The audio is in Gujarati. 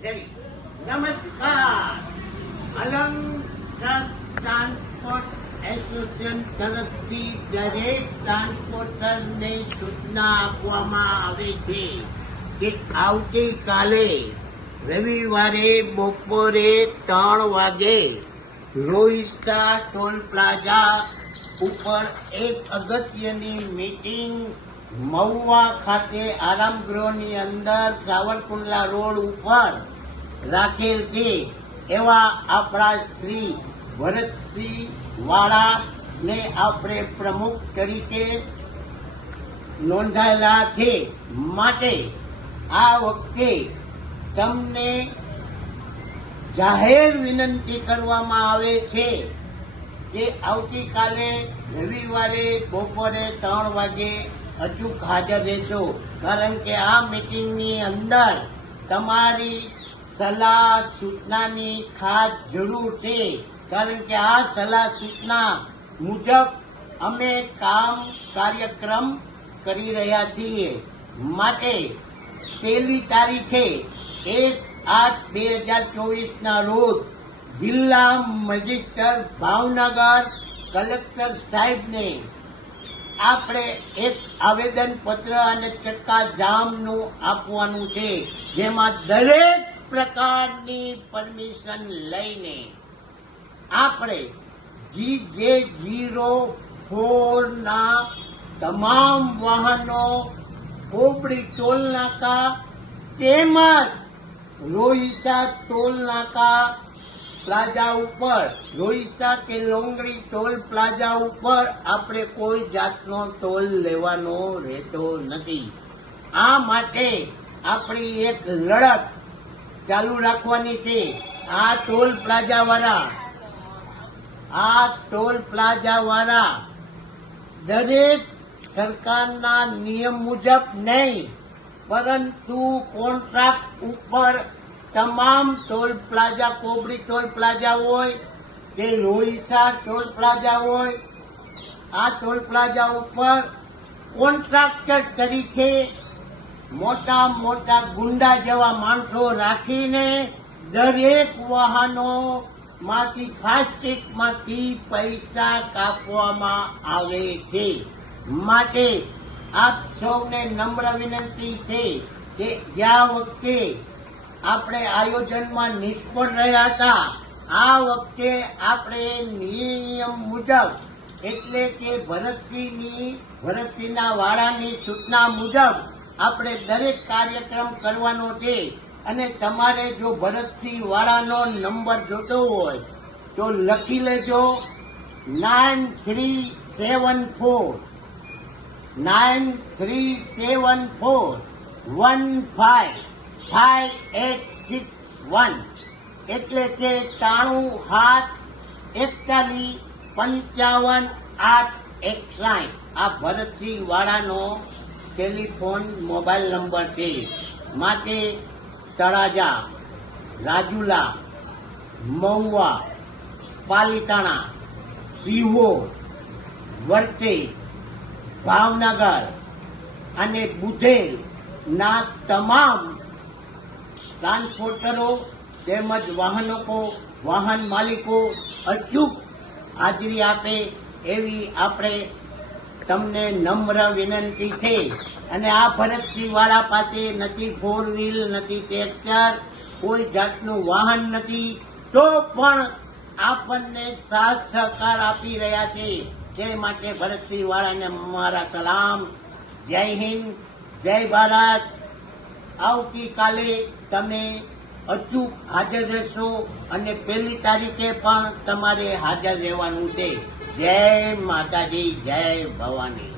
નમસ્કાર. અલંગ ટ્રાન્સપોર્ટ એસોસિએશન તરફથી દરેક ટ્રાન્સપોર્ટરને સૂચના આપવામાં આવે છે કે આવતીકાલે રવિવારે બપોરે 3 વાગે રોહિસ્ટા ટોલ પ્લાઝા ઉપર એક અગત્યની મીટિંગ મહુવા ખાતે આરામગૃહની અંદર સાવરકુંડલા રોડ ઉપર રાખેલ છે. એવા આપણા શ્રી ભરતસિંહ વાળાને આપણે પ્રમુખ તરીકે નોંધાયેલા છે. માટે આ વખતે તમને જાહેર વિનંતી કરવામાં આવે છે કે આવતીકાલે રવિવારે બપોરે 3 વાગે અચૂક હાજર રહેશો. કારણ કે આ મીટિંગની અંદર તમારી સલાહ સૂચનાની ખાસ જરૂર છે. કારણ કે આ સલાહ સૂચના મુજબ અમે કાર્યક્રમ કરી રહ્યા છીએ. માટે 1 તારીખે 1/8/2024 રોજ જિલ્લા મેજિસ્ટર ભાવનગર કલેક્ટર સાહેબને આપણે એક આવેદન પત્ર અને ચક્કાજામનું આપવાનું છે, જેમાં દરેક પ્રકારની પરમિશન લઈને આપણે GJ04 ના તમામ વાહનો કોબડી ટોલ નાકા તેમજ રોહિસ્ટા ટોલ નાકા પ્લાઝા ઉપર, રોહિસ્ટા કે લોંગડી ટોલ પ્લાઝા ઉપર આપણે કોઈ જાતનો ટોલ લેવાનો રહેતો નથી. આ માટે આપણી એક લડત ચાલુ રાખવાની છે. આ ટોલ પ્લાઝા વાળા દરેક સરકારના નિયમ મુજબ નહીં, પરંતુ કોન્ટ્રાક્ટ ઉપર તમામ toll plaza, Kobdi toll plaza હોય કે રોહિસ્ટા ટોલ પ્લાઝા હોય, આ ટોલ પ્લાઝા ઉપર કોન્ટ્રાક્ટર તરીકે મોટા મોટા ગુંડા જેવા માણસો રાખીને દરેક વાહનોમાંથી ફાસ્ટેગમાંથી પૈસા કાપવામાં આવે છે. માટે આપ સૌને નમ્ર વિનંતી છે કે ગયા વખતે આપણે આયોજનમાં નિષ્ફળ રહ્યા હતા, આ વખતે આપણે નિયમ મુજબ એટલે કે ભરતસિંહના વાળાની સૂચના મુજબ આપણે દરેક કાર્યક્રમ કરવાનો છે. અને તમારે જો ભરતસિંહ વાળાનો નંબર જોતો હોય તો લખી લેજો 9374155861 એટલે કે 9771415861. આ ભરતસિંહ વાળાનો ટેલિફોન મોબાઈલ નંબર છે. માટે તળાજા, રાજુલા, મહુવા, પાલીતાણા, સિહોર, વરતેજ, ભાવનગર અને બુધેલના તમામ ટ્રાન્સપોર્ટરો તેમજ વાહન માલિકો અચૂક હાજરી આપે એવી આપણે તમને નમ્ર વિનંતી છે. અને આ ભરતસિંહ વાળા પાસે નથી 4 વ્હીલ, નથી ટ્રેક્ટર, કોઈ જાતનું વાહન નથી, તો પણ આપણને સાથ સહકાર આપી રહ્યા છે. તે માટે ભરતસિંહ વાળાને મારા સલામ. જય હિન્દ, જય ભારત. આવતીકાલે તમે અચૂક હાજર રહેશો અને 1 તારીખે પણ તમારે હાજર રહેવાનું છે. જય માતાજી, જય ભવાની.